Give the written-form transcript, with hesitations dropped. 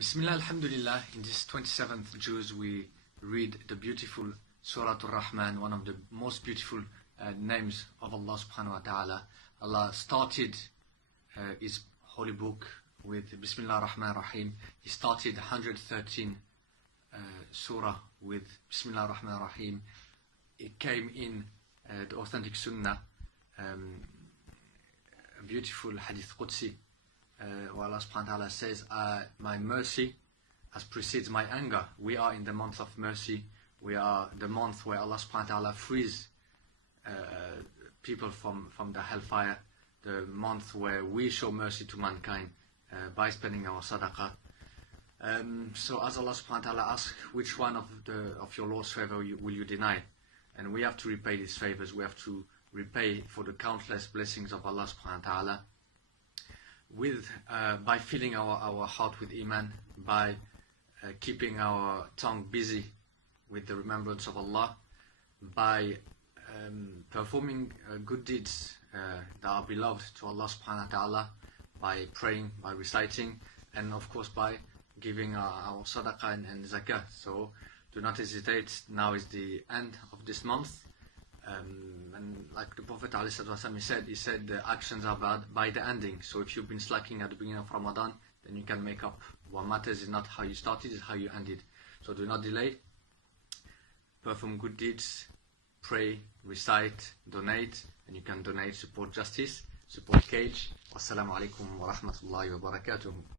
Bismillah, alhamdulillah. In this 27th juz, we read the beautiful Surah Ar-Rahman, one of the most beautiful names of Allah subhanahu wa ta'ala. Allah started His holy book with Bismillah ar-Rahman ar-Rahim. He started 113 surah with Bismillah ar-Rahman ar-Rahim. It came in the authentic sunnah, a beautiful hadith Qudsi, where Allah subhanahu wa ta'ala says, my mercy as precedes my anger. We are in the month of mercy. We are the month where Allah subhanahu wa ta'ala frees people from the hellfire. The month where we show mercy to mankind by spending our sadaqah. So as Allah subhanahu wa ta'ala asks, which one of your Lord's favor will you deny? And we have to repay these favors. We have to repay for the countless blessings of Allah subhanahu wa ta'ala by filling our heart with iman, by keeping our tongue busy with the remembrance of Allah, by performing good deeds that are beloved to Allah subhanahu wa ta'ala, by praying, by reciting, and of course by giving our sadaqah and zakah. So do not hesitate. Now is the end of this month, and like the Prophet ﷺ, he said the actions are bad by the ending. So if you've been slacking at the beginning of Ramadan, then you can make up. What matters is not how you started, it's how you ended. So do not delay. Perform good deeds, pray, recite, donate, and you can donate, support justice, support Cage. Wassalamu alaikum wa rahmatullahi wa barakatuh.